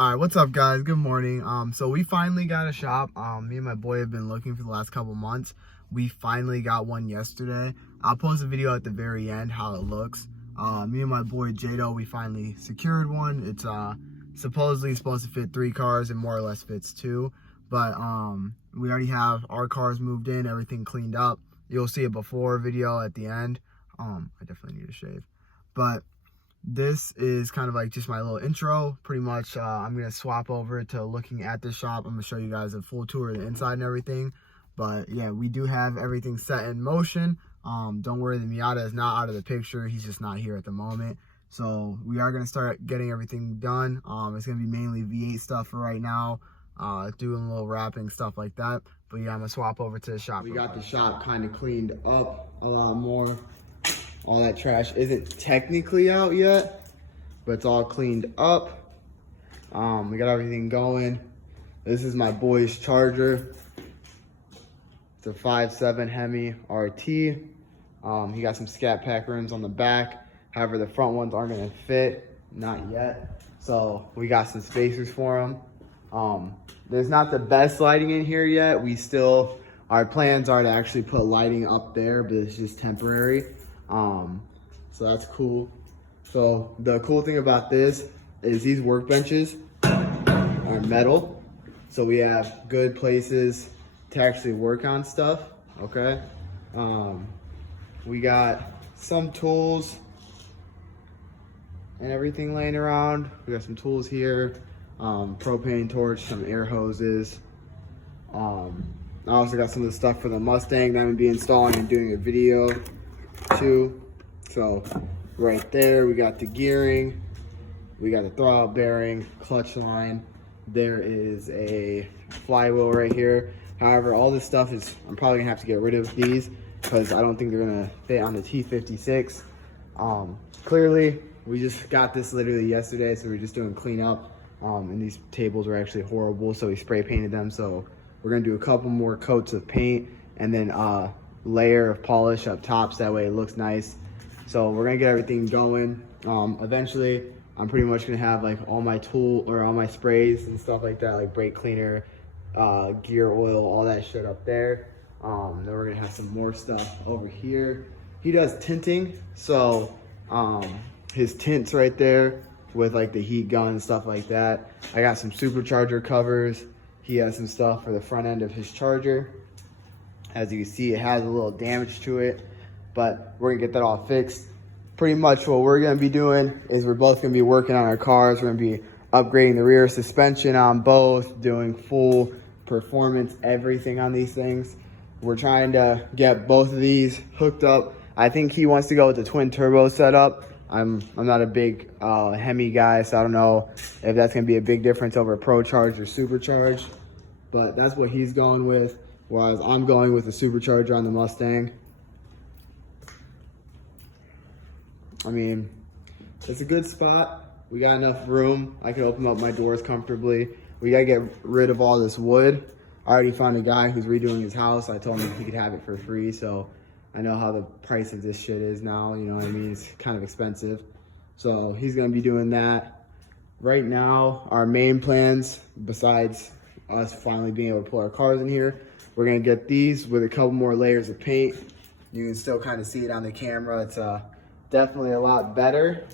All right, what's up, guys? Good morning. So we finally got a shop. Me and my boy have been looking for the last couple months. We finally got one yesterday. I'll post a video at the very end how it looks. Me and my boy Jado, we finally secured one. It's supposedly supposed to fit 3 cars and more or less fits 2. But we already have our cars moved in, everything cleaned up. You'll see a before video at the end. I definitely need a shave, but this is kind of like just my little intro. Pretty much I'm gonna swap over to looking at the shop. I'm gonna show you guys a full tour of the inside and everything. But yeah, we do have everything set in motion. Don't worry, the Miata is not out of the picture. He's just not here at the moment. So we are gonna start getting everything done. It's gonna be mainly V8 stuff for right now, doing a little wrapping, stuff like that. But yeah, I'm gonna swap over to the shop. We got the shop kind of cleaned up a lot more. All that trash isn't technically out yet, but it's all cleaned up. We got everything going. This is my boy's charger. It's a 5.7 Hemi RT. He got some scat pack rims on the back. However, the front ones aren't gonna fit, not yet. So we got some spacers for him. There's not the best lighting in here yet. Our plans are to actually put lighting up there, but it's just temporary. So that's cool. So the cool thing about this is these workbenches are metal. So we have good places to actually work on stuff, okay? We got some tools and everything laying around. We got some tools here, propane torch, some air hoses. I also got some of the stuff for the Mustang that I'm gonna be installing and doing a video too. So right there we got the gearing, we got the throttle bearing, clutch line. There is a flywheel right here. However, all this stuff is, I'm probably gonna have to get rid of these because I don't think they're gonna fit on the T56. Clearly we just got this literally yesterday, so we're just doing cleanup. And these tables were actually horrible, so we spray painted them. So we're gonna do a couple more coats of paint and then layer of polish up top, so that way it looks nice. So we're gonna get everything going. Eventually I'm pretty much gonna have like all my all my sprays and stuff like that, like brake cleaner, gear oil, all that shit up there. Then we're gonna have some more stuff over here. He does tinting, so his tint's right there with like the heat gun and stuff like that. I got some supercharger covers. He has some stuff for the front end of his charger. As you can see, it has a little damage to it, but we're gonna get that all fixed. Pretty much what we're gonna be doing is we're both gonna be working on our cars. We're gonna be upgrading the rear suspension on both, doing full performance, everything on these things. We're trying to get both of these hooked up. I think he wants to go with the twin turbo setup. I'm not a big Hemi guy, so I don't know if that's gonna be a big difference over ProCharge or Supercharge, but that's what he's going with. Whereas I'm going with the supercharger on the Mustang. I mean, it's a good spot. We got enough room. I can open up my doors comfortably. We gotta get rid of all this wood. I already found a guy who's redoing his house. I told him he could have it for free, so I know how the price of this shit is now, you know what I mean? It's kind of expensive. So he's gonna be doing that. Right now, our main plans, besides us finally being able to pull our cars in here, we're gonna get these with a couple more layers of paint. You can still kind of see it on the camera. It's definitely a lot better,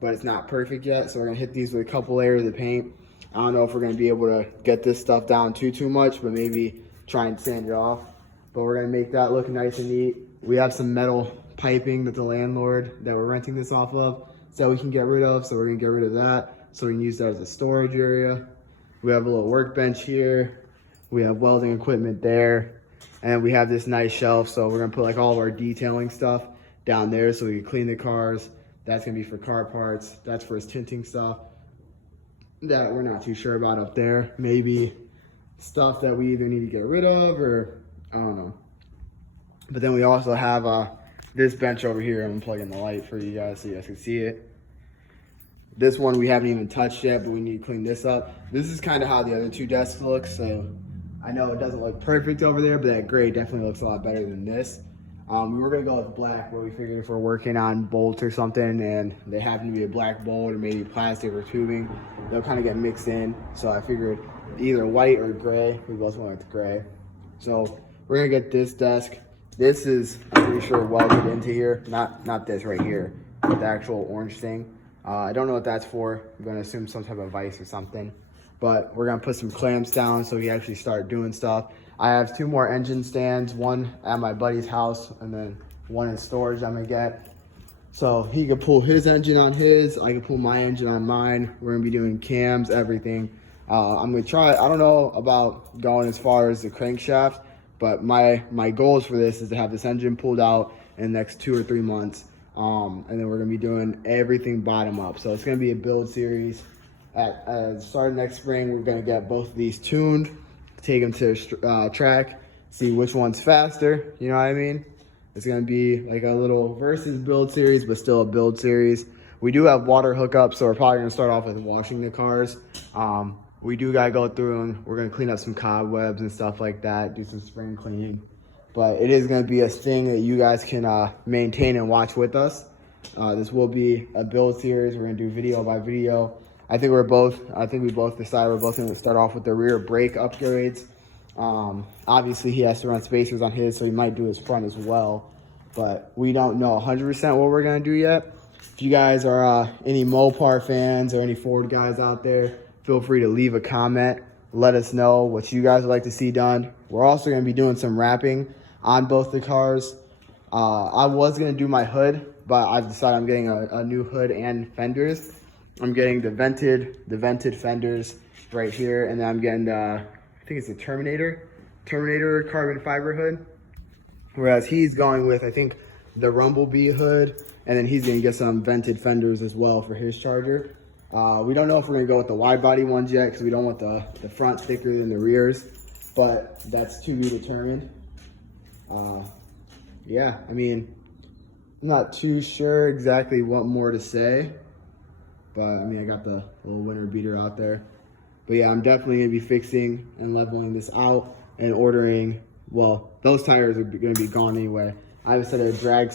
but it's not perfect yet. So we're gonna hit these with a couple layers of paint. I don't know if we're gonna be able to get this stuff down too much, but maybe try and sand it off. But we're gonna make that look nice and neat. We have some metal piping that the landlord that we're renting this off of so we can get rid of. So we're gonna get rid of that so we can use that as a storage area. We have a little workbench here. We have welding equipment there, and we have this nice shelf. So we're gonna put like all of our detailing stuff down there so we can clean the cars. That's gonna be for car parts. That's for his tinting stuff that we're not too sure about up there. Maybe stuff that we either need to get rid of or I don't know. But then we also have this bench over here. I'm gonna plug in the light for you guys so you guys can see it. This one we haven't even touched yet, but we need to clean this up. This is kind of how the other 2 desks look, so I know it doesn't look perfect over there, but that gray definitely looks a lot better than this. We were gonna go with black, but we figured if we're working on bolts or something and they happen to be a black bolt or maybe plastic or tubing, they'll kind of get mixed in. So I figured either white or gray. We both went with gray. So we're gonna get this desk. This is, I'm pretty sure, welded into here. Not this right here, but the actual orange thing. I don't know what that's for. I'm gonna assume some type of vise or something. But we're gonna put some clamps down so we can actually start doing stuff. I have 2 more engine stands, one at my buddy's house and then one in storage I'm gonna get. So he could pull his engine on his, I can pull my engine on mine. We're gonna be doing cams, everything. I'm gonna try, I don't know about going as far as the crankshaft, but my goals for this is to have this engine pulled out in the next 2 or 3 months. And then we're gonna be doing everything bottom up. So it's gonna be a build series. Starting next spring, we're gonna get both of these tuned, take them to track, see which one's faster, you know what I mean? It's gonna be like a little versus build series, but still a build series. We do have water hookups, so we're probably gonna start off with washing the cars. We do gotta go through and we're gonna clean up some cobwebs and stuff like that, do some spring cleaning. But it is gonna be a thing that you guys can maintain and watch with us. This will be a build series. We're gonna do video by video. I think we both decided we're both gonna start off with the rear brake upgrades. Obviously he has to run spacers on his, so he might do his front as well. But we don't know 100% what we're gonna do yet. If you guys are any Mopar fans or any Ford guys out there, feel free to leave a comment. Let us know what you guys would like to see done. We're also gonna be doing some wrapping on both the cars. I was gonna do my hood, but I've decided I'm getting a new hood and fenders. I'm getting the vented fenders right here, and then I'm getting I think it's the Terminator carbon fiber hood. Whereas he's going with, I think, the Rumblebee hood, and then he's gonna get some vented fenders as well for his Charger. We don't know if we're gonna go with the wide body ones yet because we don't want the front thicker than the rears, but that's to be determined. Yeah, I mean, I'm not too sure exactly what more to say. But I mean, I got the little winter beater out there. But yeah, I'm definitely gonna be fixing and leveling this out and ordering, well, those tires are gonna be gone anyway. I have a set of drag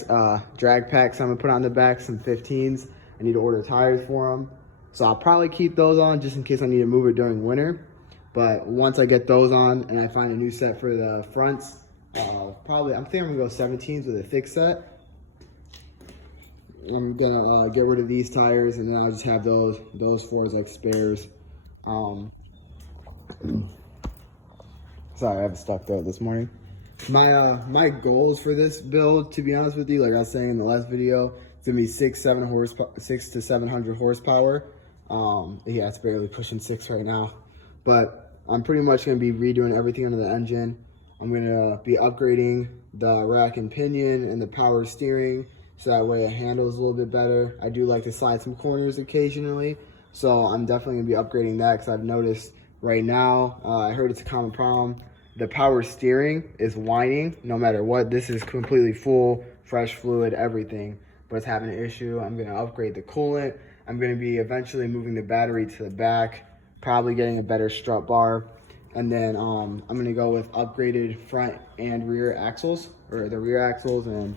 packs I'm gonna put on the back, some 15s. I need to order tires for them. So I'll probably keep those on just in case I need to move it during winter. But once I get those on and I find a new set for the fronts, I'm thinking I'm gonna go 17s with a thick set. I'm gonna get rid of these tires, and then I'll just have those four as like spares. Sorry, I have a stuck throat this morning. My goals for this build, to be honest with you, like I was saying in the last video, it's gonna be 6 to 700 horsepower. Yeah, it's barely pushing 6 right now, but I'm pretty much gonna be redoing everything under the engine. I'm gonna be upgrading the rack and pinion and the power steering, so that way it handles a little bit better. I do like to slide some corners occasionally, so I'm definitely gonna be upgrading that because I've noticed right now, I heard it's a common problem. The power steering is whining no matter what. This is completely full, fresh fluid, everything, but it's having an issue. I'm gonna upgrade the coolant. I'm gonna be eventually moving the battery to the back, probably getting a better strut bar. And then I'm gonna go with upgraded front and rear axles, or the rear axles and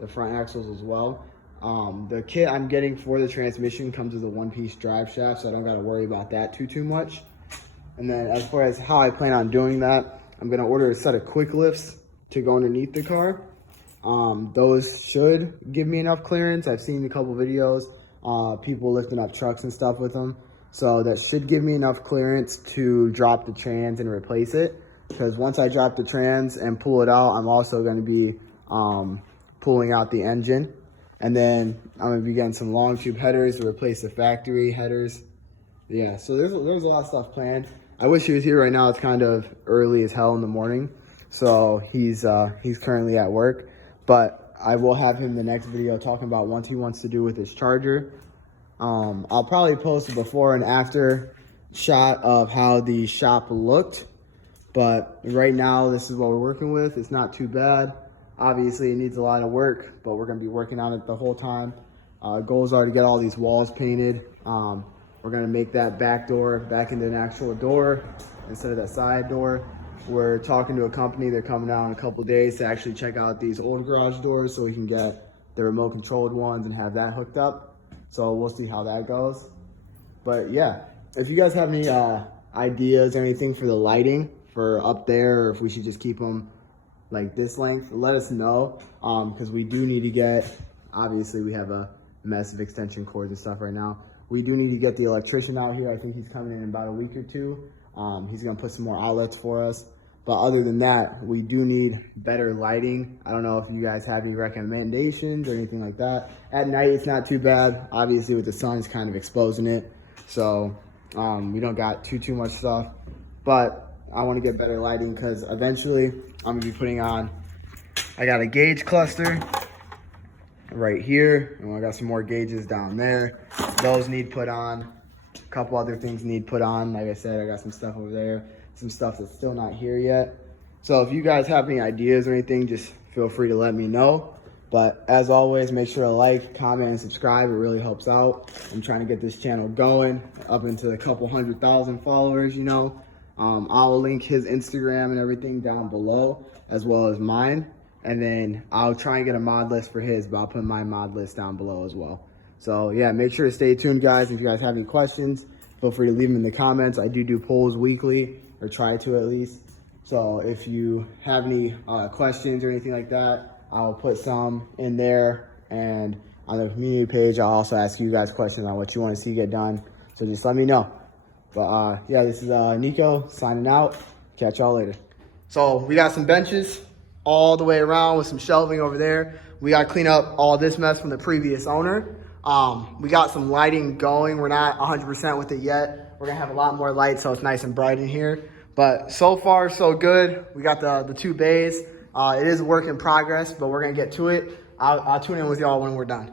the front axles as well. The kit I'm getting for the transmission comes with a one-piece drive shaft, so I don't gotta worry about that too much. And then as far as how I plan on doing that, I'm gonna order a set of quick lifts to go underneath the car. Those should give me enough clearance. I've seen a couple videos, people lifting up trucks and stuff with them. So that should give me enough clearance to drop the trans and replace it. Because once I drop the trans and pull it out, I'm also gonna be pulling out the engine. And then I'm gonna be getting some long tube headers to replace the factory headers. Yeah, so there's a lot of stuff planned. I wish he was here right now. It's kind of early as hell in the morning. So he's currently at work, but I will have him the next video talking about what he wants to do with his Charger. I'll probably post a before and after shot of how the shop looked, but right now this is what we're working with. It's not too bad. Obviously it needs a lot of work, but we're gonna be working on it the whole time. Goals are to get all these walls painted. We're gonna make that back door back into an actual door instead of that side door. we're talking to a company. They're coming out in a couple days to actually check out these old garage doors so we can get the remote controlled ones and have that hooked up. So we'll see how that goes. But yeah, if you guys have any ideas or anything for the lighting for up there, or if we should just keep them like this length, let us know, because we do need to get, obviously we have a mess of extension cords and stuff right now. We do need to get the electrician out here. I think he's coming in about a week or two. He's gonna put some more outlets for us. But other than that, we do need better lighting. I don't know if you guys have any recommendations or anything like that. At night, it's not too bad. Obviously with the sun, it's kind of exposing it. So we don't got too much stuff. But I want to get better lighting because eventually I'm gonna be putting on, I got a gauge cluster right here, and I got some more gauges down there. Those need put on. A couple other things need put on. Like I said, I got some stuff over there, some stuff that's still not here yet. So if you guys have any ideas or anything, just feel free to let me know. But as always, make sure to like, comment, and subscribe. It really helps out. I'm trying to get this channel going up into a couple 100,000 followers, you know. I'll link his Instagram and everything down below, as well as mine. And then I'll try and get a mod list for his, but I'll put my mod list down below as well. So yeah, make sure to stay tuned, guys. If you guys have any questions, feel free to leave them in the comments. I do polls weekly, or try to at least. So if you have any questions or anything like that, I'll put some in there. And on the community page, I'll also ask you guys questions on what you want to see get done. So just let me know. But yeah, this is Nico signing out. Catch y'all later. So we got some benches all the way around with some shelving over there. We got to clean up all this mess from the previous owner. We got some lighting going. We're not 100% with it yet. We're gonna have a lot more light so it's nice and bright in here. But so far, so good. We got the 2 bays. It is a work in progress, but we're gonna get to it. I'll tune in with y'all when we're done.